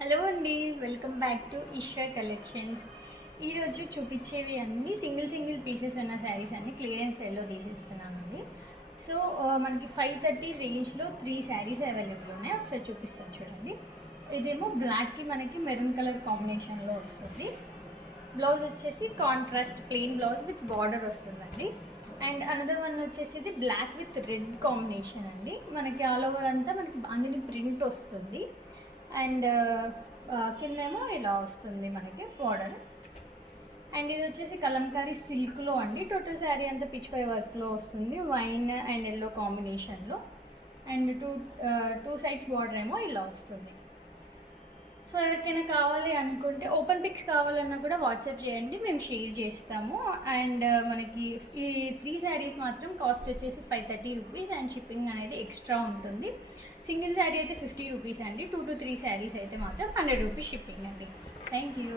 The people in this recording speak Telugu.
హలో అండి, welcome back to Eshwar collections. ఈరోజు చూపించేవి అన్నీ సింగిల్ పీసెస్ ఉన్న శారీస్ అన్ని క్లియరెన్స్ సేల్లో తీసేస్తున్నానండి. సో మనకి 530 రేంజ్లో 3 శారీస్ అవైలబుల్ ఉన్నాయి. ఒకసారి చూపిస్తాను చూడండి. ఇదేమో బ్లాక్కి మనకి మెరూన్ కలర్ కాంబినేషన్లో వస్తుంది. బ్లౌజ్ వచ్చేసి contrast plain blouse with border వస్తుందండి. అండ్ అనదర్ వన్ వచ్చేసి ఇది బ్లాక్ విత్ రెడ్ కాంబినేషన్ అండి. మనకి ఆల్ ఓవర్ అంతా మనకి అందులో ప్రింట్ వస్తుంది. అండ్ కిందేమో ఇలా వస్తుంది మనకి బార్డర్. అండ్ ఇది వచ్చేసి కలంకారీ సిల్క్లో అండి. టోటల్ శారీ అంతా పిచ్ పై వర్క్లో వస్తుంది, వైన్ అండ్ ఎల్లో కాంబినేషన్లో. అండ్ టూ సైడ్స్ బార్డర్ ఏమో ఇలా వస్తుంది. సో ఎవరికైనా కావాలి అనుకుంటే ఓపెన్ పిక్స్ కావాలన్నా కూడా వాట్సాప్ చేయండి, మేము షేర్ చేస్తాము. అండ్ మనకి ఈ 3 శారీస్ మాత్రం కాస్ట్ వచ్చేసి 530 రూపీస్ అండ్ షిప్పింగ్ అనేది ఎక్స్ట్రా ఉంటుంది. సింగిల్ శారీ అయితే 50 రూపీస్ అండి. 2 to 3 శారీస్ అయితే మాత్రం 100 రూపీస్ షిప్పింగ్ అండి. Thank you.